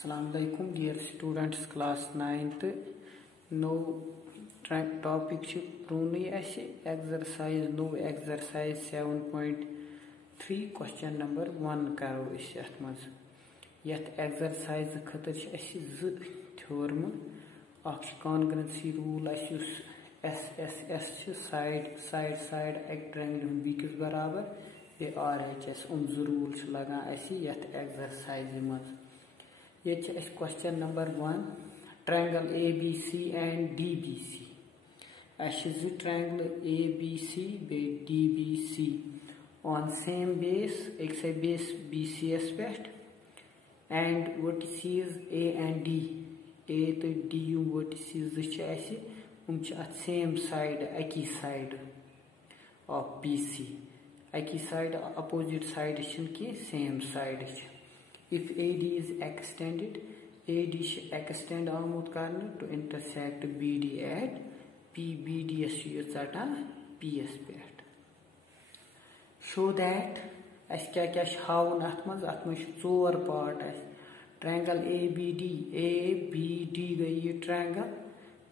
Assalamualaikum dear students class 9th no topic ch pruni ase exercise no exercise 7.3 question number 1 karo is atmaz yat exercise khatir ch ase z theorem ak congruency rule ase SSS ch side ek triangle bikis barabar ye RHS rule ch lagan ase yat exercise maz Yet question number 1 triangle ABC and DBC. Ashe triangle ABC be DBC on same base x base BCS pet and vertices A and D. A to D vertices ashe at same side aki side of BC. Aki side opposite side ki same side. If AD is extended, AD should extend almost to intersect BD at PBDS PS pet. Show that as kya haun atmaz four part as triangle ABD gayi triangle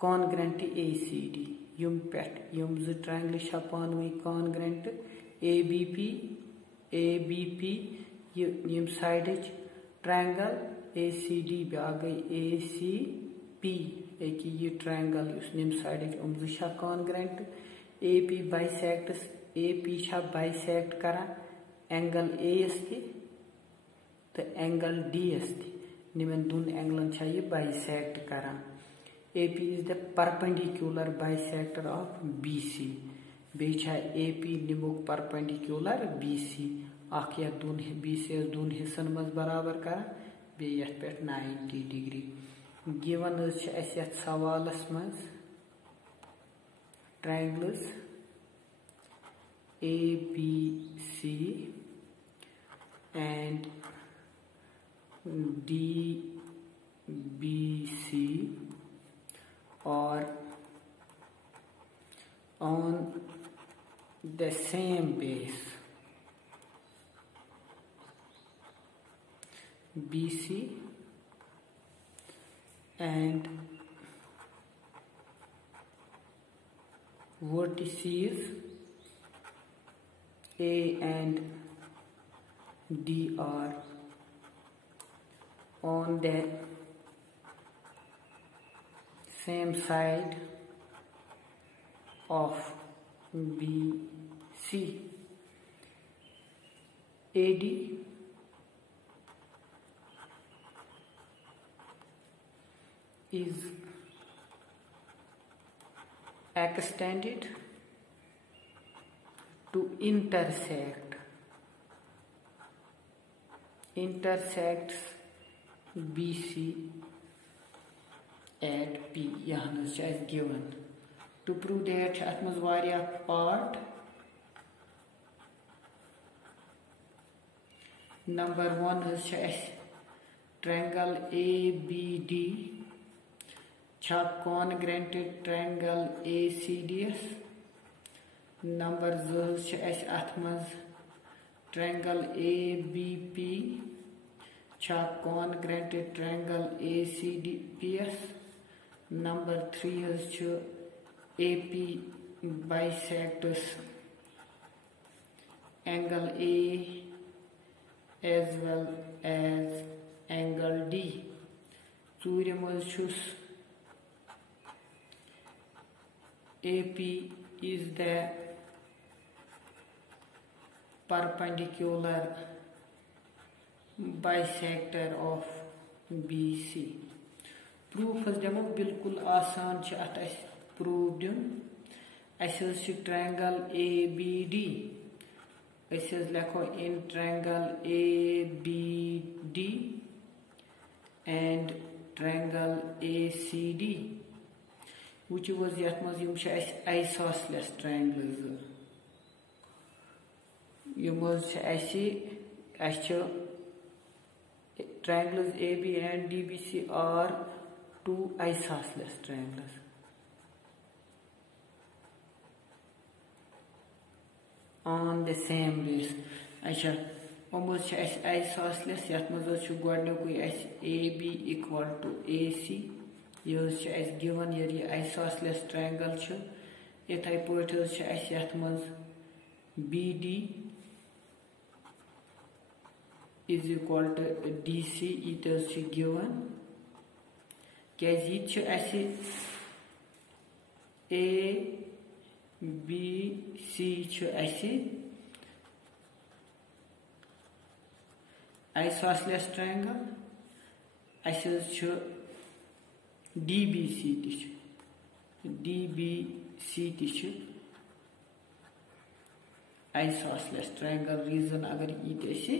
congruent ACD yum pet yum z triangle shapan we congruent ABP yum side triangle ACD bagai ACP eki ye triangle us nim side umzisha congruent AP bisects AP sha bisect kara angle A asti the angle D asti nimen dun angle cha ye bisect kara AP is the perpendicular bisector of BC be cha AP nimuk perpendicular BC आखिया Doon BC Doon हिस्सन मज बराबर कर बे यथ पे 90 degree given यथ सवालस मज triangles ABC and DBC are on the same base BC and vertices A and D are on the same side of BC. AD is extended to intersects BC at P. Yahan is given. To prove that atmosphere part number 1 is triangle ABD congruent triangle ACDS number 2 atmaz triangle ABP congruent triangle ACDPS number 3 is AP bisects angle A as well as angle D. AP is the perpendicular bisector of BC. Proof is demo bilkul आसान च अत proof दिन ऐसे triangle ABD ऐसे लिखो in triangle ABD and triangle ACD which was yatmaz yum isosceles triangles yum was triangles AB and DBC are two isosceles triangles on the same base. यम isosceles ये गोडनुक AB इक्वल टू AC यह given ये isosceles triangle इथे पे BD is equal to DC ये given क्या ABC isosceles triangle DBC isosceles triangle reason अगर ये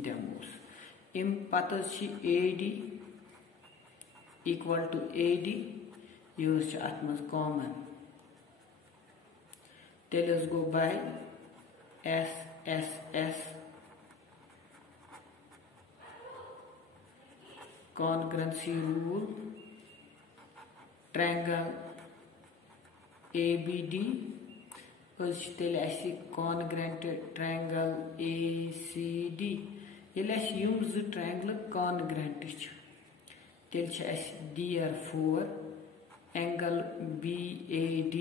दिमोस अम पत AD इक्वल टू AD यह अत मज कॉमन तेल गो bye SSS congruency rule triangle ABD तेल congruent triangle ACD ये यम जो ट्रायंगल congruent तेल therefore angle BAD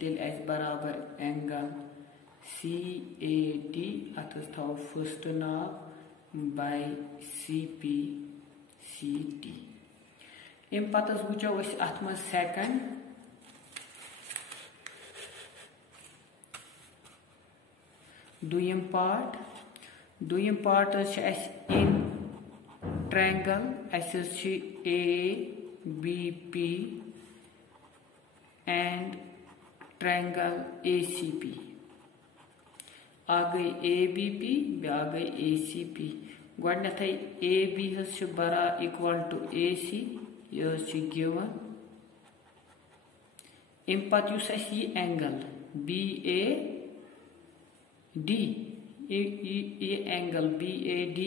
तेल बराबर angle CAD अत थो फर्स्ट नाव by CPCT अम पत वो अत मज सेकंड दुयम part in triangle ABP and triangle ACP आ गई ABP ब्या गई ACP गोडनेथ AB बरा इक्वल टू AC यह गिवन अम पत ये एंगल BAD ये एंगल BAD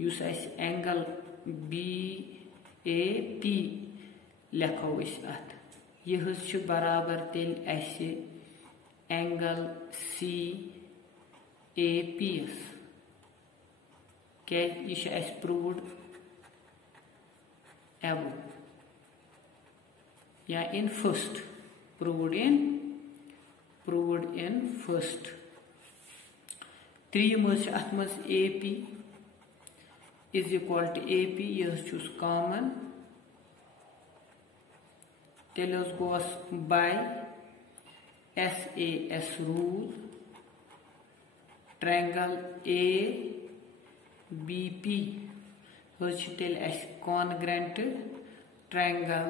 युस एंगल BAP लिखो अत यह बराबर तेल एंगल CAP क्या यह प्रूव्ड एबो या in first proved in first त्रीम अत मज AP is equal to AP यह कॉमन तेल गोस by SAS rule triangle ABP तेल congruent ट्रायंगल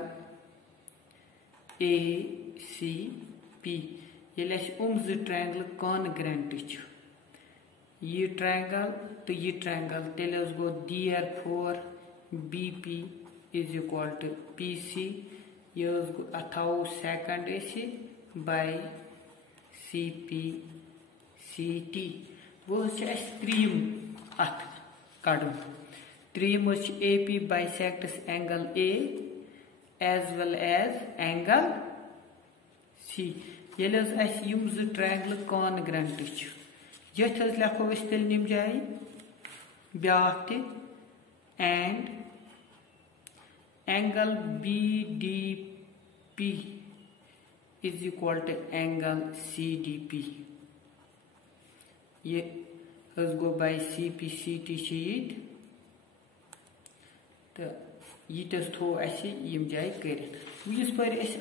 ACP ये जो ट्रायंगल congruent ये ट्रायंगल तो ये ट्रायंगल तेल गो therefore BP is equal to PC यह थो सेकंड बाय CPCT वो त्रीम अत कड़न त्रीम AP bisects angle A as well as angle C ये यम जो ट्रायंगल congruent यथ लिखो तेल निम जाए ब्या and angle BDP is equal to angle CDP ये गो बाय CPCT तो ये थो यम जाए कर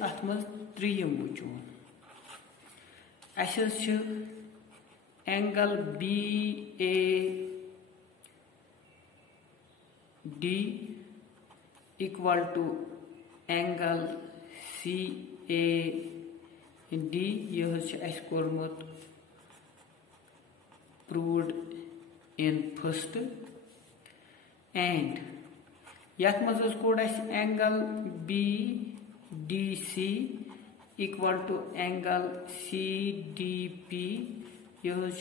अत मज त्रीम वुचन angle BAD equal to angle CAD यह कोर्मुत प्रूव्ड इन फर्स्ट एंड यथ मज कोड angle BDC equal to angle CDP यह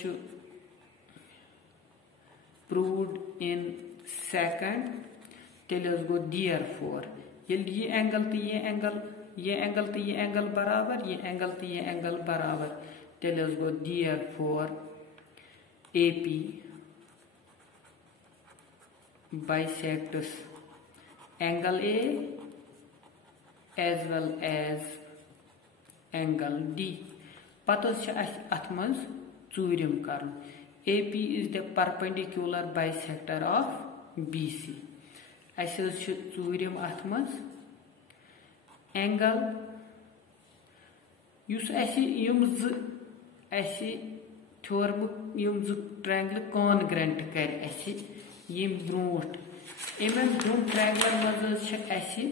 प्रूव्ड इन सेकंड तेल गो therefore ये एंगल तो ये एंगल ये एंगल तो ये एंगल बराबर ये एंगल तो ये एंगल बराबर तेल गो therefore AP bisects angle A as well as angle D. Pata ath manz tsurim karun. AP is the perpendicular bisector of BC. Ashe tsurim ath manz angle yus ashe yum ashe thormu yum triangle congruent kar ashe yim brot emen drum triangle manz ashe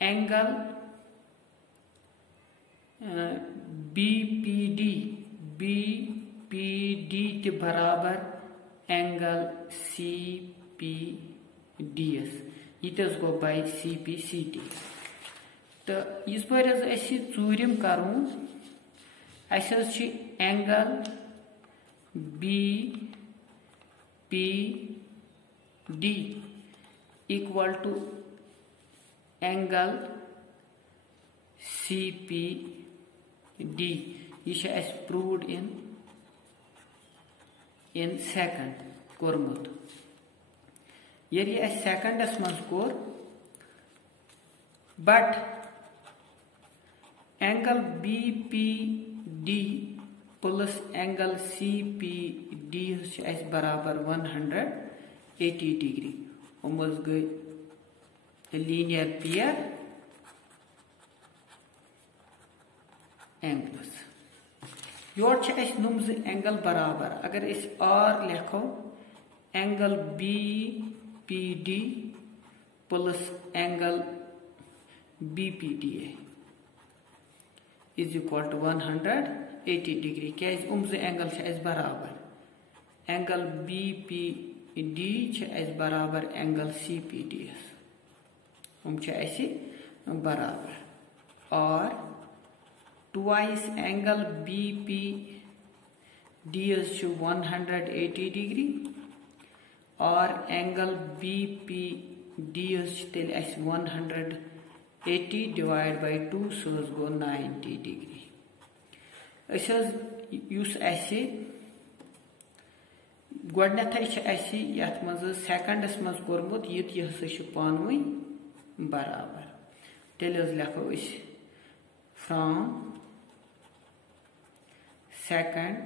angle BPD के बराबर angle CPDS यह गो bye CPCD तो इस पर चूरिम करूँ angle BPD equal to angle CPD यह proved in second कोरमुत यदि सेकंडस मज कोर but angle BPD plus angle CPD बराबर 180 डिग्री उमज गई लीनियर पेयर एंगल्स योर नुम एंगल बराबर अगर R लिखो angle BPD plus angle BPD is equal to 180 degree क्या एंगल बराबर एंगल BPD बराबर एंगल CPD बराबर और twice angle BPD is 180 degree or angle BPD is 180 divided by 2 so it go 90 degree. Use गोडनेथ यथ मज seconds मज कोरमुत यह पानवे बराबर तेल लिखो फ्रॉम सेकंड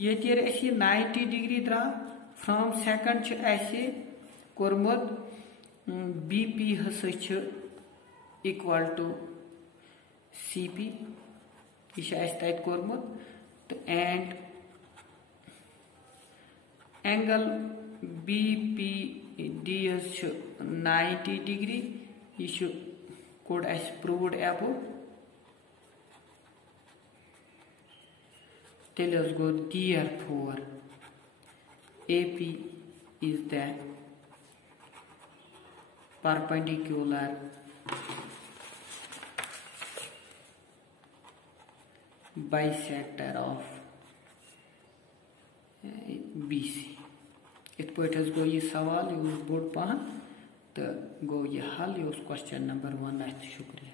ये 90 डिग्री द्रा फ्रॉम सेकंड कोरमुत BP इक्वल टू CP यह तत कोरमुत तो एंड एंगल BPD 90 डिग्री यह कोड प्रूव्ड एबो तेल गो therefore AP is the perpendicular bisector of BC इत पे गो यह सवाल यह बोड़ पहन तो गो यह हल यह क्वेश्चन नंबर 1 शुक्रिया।